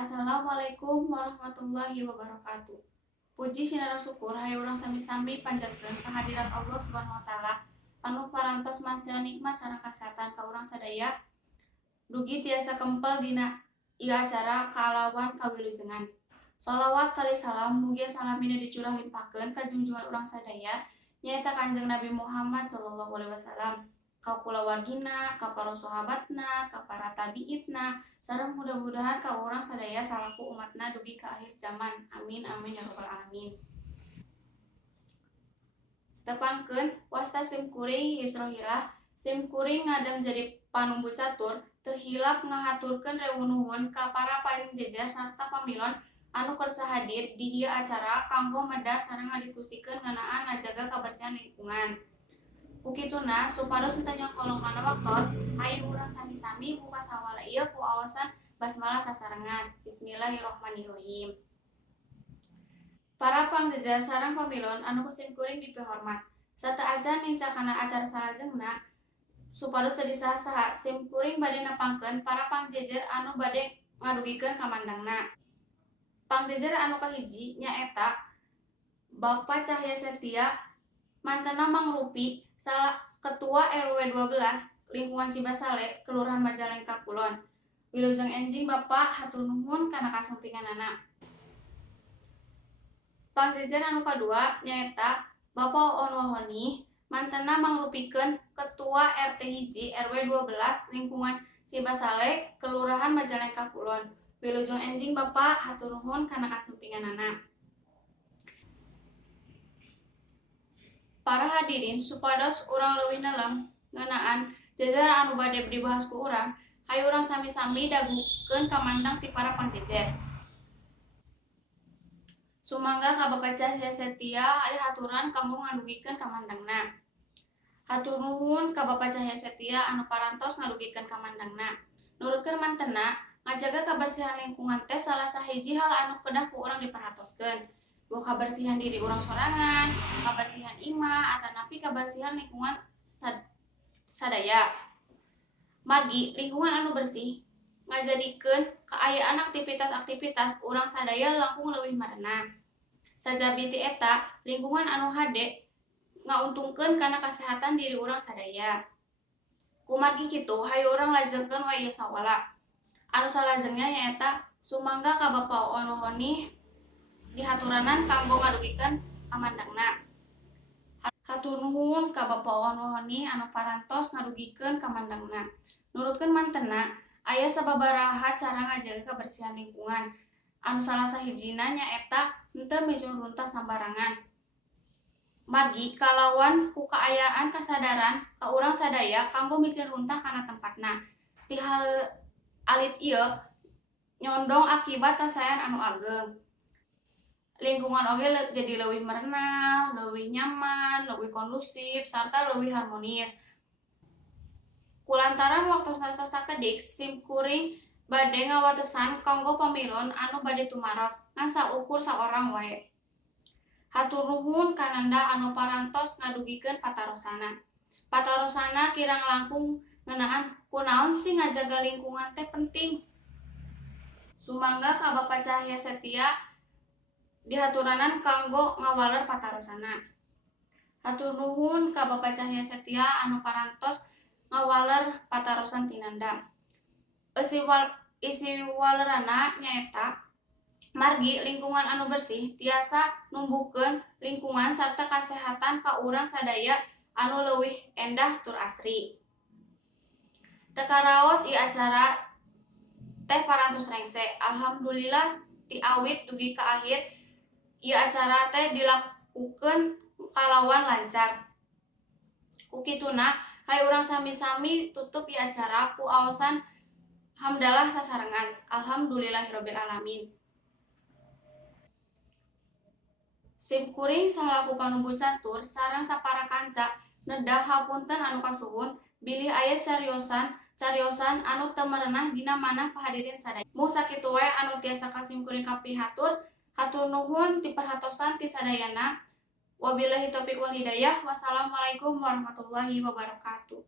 Assalamualaikum warahmatullahi wabarakatuh. Puji sinarang syukur hayu urang sami-sami panjatkeun kehadiran Allah Subhanahu wa taala anu parantos masih nikmat sareng kasehatan ka urang sadaya dugi tiasa kempel dina ieu acara kaalawan kawilujengan. Shalawat kali salam mugia salamina dicurah-limpahkeun ka junjungan urang sadaya nyaeta Kanjeng Nabi Muhammad sallallahu alaihi wasallam, ka kulawargina, ka para sahabatna, ka para tabi'itna, sareng mudah-mudahan ka urang sadaya salaku umatna dugi ka akhir zaman. Amin amin ya rabbal alamin. Tepangkeun wasta sim kuring Isrohilah, sim kuring ngadem jadi panumbu catur, teu hilap ngahaturkeun rewuh-nuhun ka para panjejer sarta pamilon anu kersa hadir di ieu acara kanggo medar sareng ngadiskusikeun ngeunaan ngajaga kabersihan lingkungan. Ukituna supados henteu nyongkolongkana waktos, hayu urang sami-sami buka sawala ieu ku aosan basmalah sasarengan. Bismillahirrohmanirrohim. Para pangjejer sareng pamilon anu sim kuring dipihormat. Sateuacan nincakana acara salajengna supados teu disaha-saha sim kuring bade nepangkeun para pangjejer anu bade ngadugikeun kamandangna. Pangjejer anu kahiji nyaeta Bapak Cahya Setia, mantenna mangrupi Ketua RW 12 Lingkungan Cibasale, Kelurahan Majalengka Kulon. Wilujeng enjing Bapak hatur nuhun kana kasumpinganana. Pangjejer anu kadua nyaeta Bapak Oon Wahoni, mantenna mangrupikeun Ketua RT hiji RW 12 Lingkungan Cibasale, Kelurahan Majalengka Kulon. Wilujeng enjing Bapak hatur nuhun kana kasumpinganana. Para hadirin supados urang leuwih nelem ngeunaan jajaran anu bade dibahas ku urang, hayu urang sami-sami dagukeun kamandang ti para pangjejer. Sumangga ka Bapak Cahya Setia adi haturan kanggo ngadugikeun kamandangna. Hatur nuhun ka Bapak Cahya Setia anu parantos ngadugikeun kamandangna. Nurutkeun mantenna ngajaga kabersihan lingkungan teh salah sahiji hal anu kedah ku urang diperhatoskeun. Buah kabersihan diri urang sorangan, kabersihan imah, atanapi kabersihan lingkungan sadaya. Margi lingkungan anu bersih ngajadikeun kaayaan aktivitas-aktivitas urang sadaya langkung leuwih marena. Sajabi ti eta, lingkungan anu hade ngauntungkeun kana kasehatan diri urang sadaya. Kumargi kitu, hayu urang lajengkeun wae ieu sawala. Anu salajengnya nyaeta sumangga ka Bapak Oon Wahoni dihaturanan kanggo ngadugikeun kamandangna. Hatur nuhun ka Bapak Oon Wahoni anu parantos ngadugikeun kamandangna. Nurutkeun mantenna aya sababaraha cara ngajaga kabersihan lingkungan. Anu salah sahijina nyaeta henteu mijul runtah sambarangan. Margi kalawan ku kaayaan kasadaran ka urang sadaya kanggo mijil runtah kana tempatna. Ti hal alit ieu nyondong akibat kasayan anu ageng. Lingkungan oge jadi leuwih merenah, leuwih nyaman, leuwih kondusif, sarta leuwih harmonis. Kulantaran waktosna sasakedik, sim kuring bade ngawatesan kanggo pamilon anu bade tumaros ngan saukur saorang wae. Hatur nuhun kananda anu parantos ngadugikeun patarosana. Patarosana kirang langkung ngeunaan kunaon sih ngajaga lingkungan teh penting. Sumangga ka Bapak Cahya Setia dihaturanan kanggo ngawaler patarosana. Hatur nuhun ka Bapak Cahya Setia anu parantos ngawaler patarosan tinanda. Isi walerana nyaeta margi lingkungan anu bersih tiasa numbuhkeun lingkungan sarta kasehatan ka urang sadaya anu leuwih endah tur asri. Teu karaos ieu acara teh parantos rengse. Alhamdulillah ti awit dugi ka akhir ieu acara teh dilakukeun kalawan lancar. Ukituna hayu urang sami-sami tutup ieu acara ku aosan hamdalah sasarengan. Alhamdulillahirabbil alamin. Sim kuring salaku panumbu catur sareng sapara kanca nedah hapunten anu kasuhun bilih aya cariosan anu teu merenah dina manah pahadirin sadaya. Mu sakitu wae anu tiasa ka sim kuring kapihatur, hatur nuhun ti perhatosan ti sadayana. Wabillahi taufiq wal hidayah. Wassalamualaikum warahmatullahi wabarakatuh.